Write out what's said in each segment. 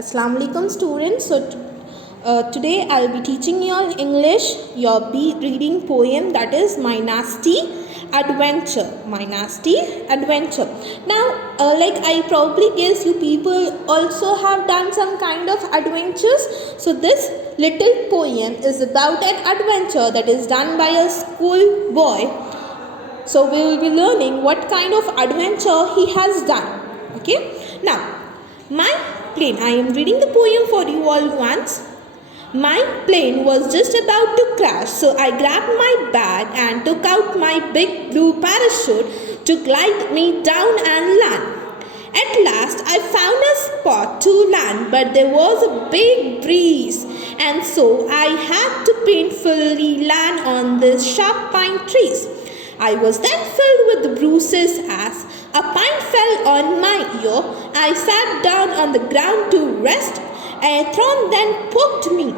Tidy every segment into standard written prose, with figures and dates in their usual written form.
Assalamu alaikum students. Today I'll be teaching you all English, your reading poem, that is My Nasty Adventure. My Nasty Adventure. Now, like I probably guess you people also have done some kind of adventures. So this little poem is about an adventure that is done by a school boy. So we will be learning what kind of adventure he has done. Okay. Now, my plane. I am reading the poem for you all once. My plane was just about to crash, so I grabbed my bag and took out my big blue parachute to glide me down and land. At last, I found a spot to land, but there was a big breeze, and so I had to painfully land on these sharp pine trees. I was then filled with bruises as a pine fell on my ear. I sat down on the ground to rest. A thorn then poked me.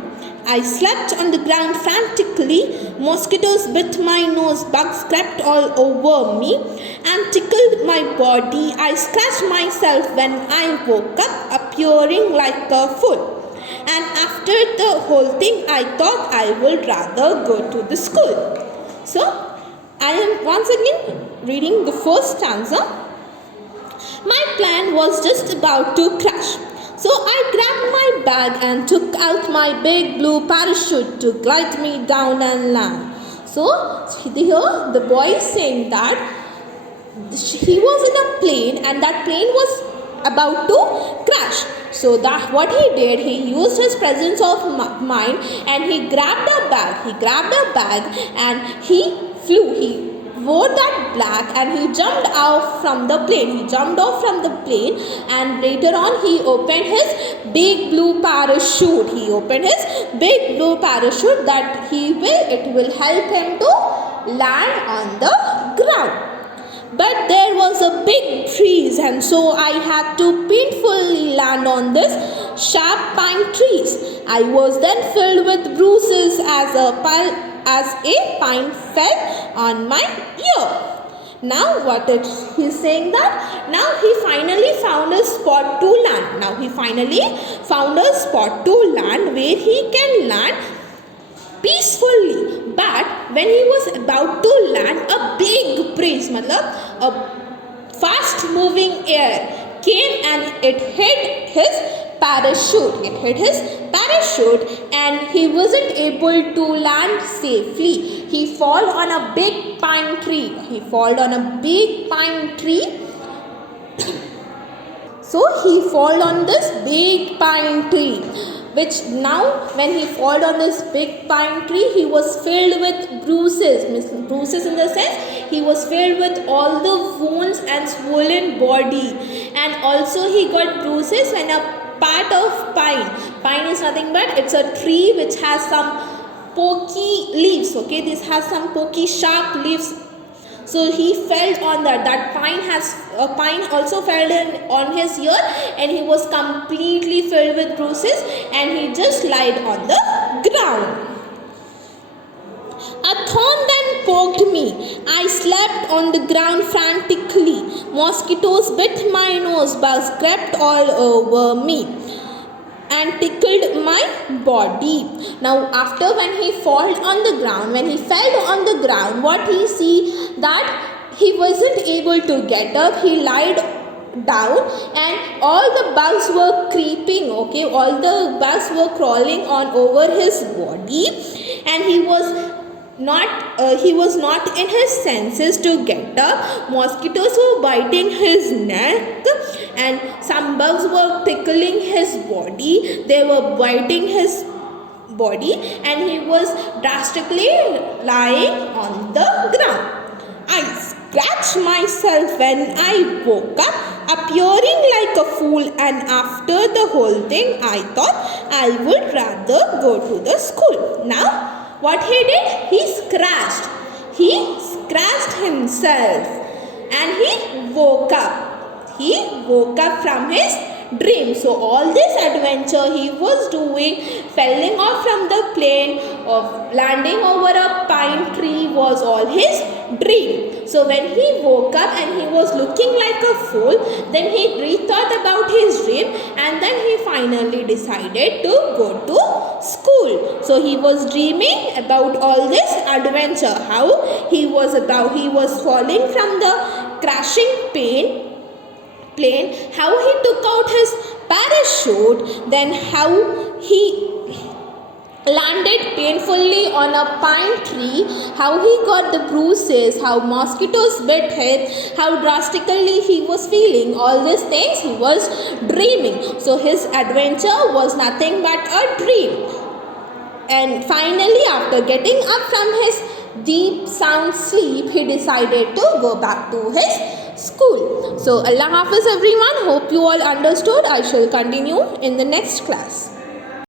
I slept on the ground frantically. Mosquitoes bit my nose, bugs crept all over me and tickled my body. I scratched myself when I woke up, appearing like a fool. And after the whole thing, I thought I would rather go to the school. So, I am once again reading the first stanza. My plan was just about to crash. So I grabbed my bag and took out my big blue parachute to glide me down and land. So here the boy is saying that he was in a plane and that plane was about to crash. So that what he did, he used his presence of mind and he grabbed a bag and he flew. He wore that bag and he jumped off from the plane. And later on he opened his big blue parachute. That it will help him to land on the ground. But there was a big breeze and so I had to painfully land on this sharp pine trees. I was then filled with bruises as a pine fell on my ear. Now what is he saying that? Now he finally found a spot to land where he can land peacefully. But when he was about to land, a big breeze, a fast moving air came and it hit his parachute. And he wasn't able to land safely. He fell on a big pine tree. So he fell on this big pine tree. Which now when he fell on this big pine tree, he was filled with bruises. Bruises in the sense he was filled with all the wounds and swollen body. And also he got bruises when a part of pine is nothing but it's a tree which has some pokey leaves. Okay, this has some pokey sharp leaves. So he fell on that pine also fell on his ear and he was completely filled with bruises and he just lied on the ground. A thorn then poked me. I slept on the ground frantically. Mosquitoes bit my nose, bugs crept all over me and tickled my body. Now after when he fell on the ground, what he see that he wasn't able to get up. He lied down and all the bugs were creeping. Okay, all the bugs were crawling on over his body and he was not in his senses to get up. Mosquitoes were biting his neck and some bugs were tickling his body. They were biting his body and he was drastically lying on the ground. I scratched myself when I woke up, appearing like a fool, and after the whole thing I thought I would rather go to the school. Now what he did? He scratched himself and he woke up. From his dream. So all this adventure he was doing, falling off from the plane, of landing over a pine tree, was all his dream. So when he woke up and he was looking like a fool, then he rethought about his dream, and then he finally decided to go to school. So he was dreaming about all this adventure, how he was falling from the crashing plane, how he took out his parachute, then how he landed painfully on a pine tree, how he got the bruises, how mosquitoes bit him, how drastically he was feeling. All these things he was dreaming. So his adventure was nothing but a dream. And finally, after getting up from his deep sound sleep, he decided to go back to his school. So Allah Hafiz everyone. Hope you all understood. I shall continue in the next class.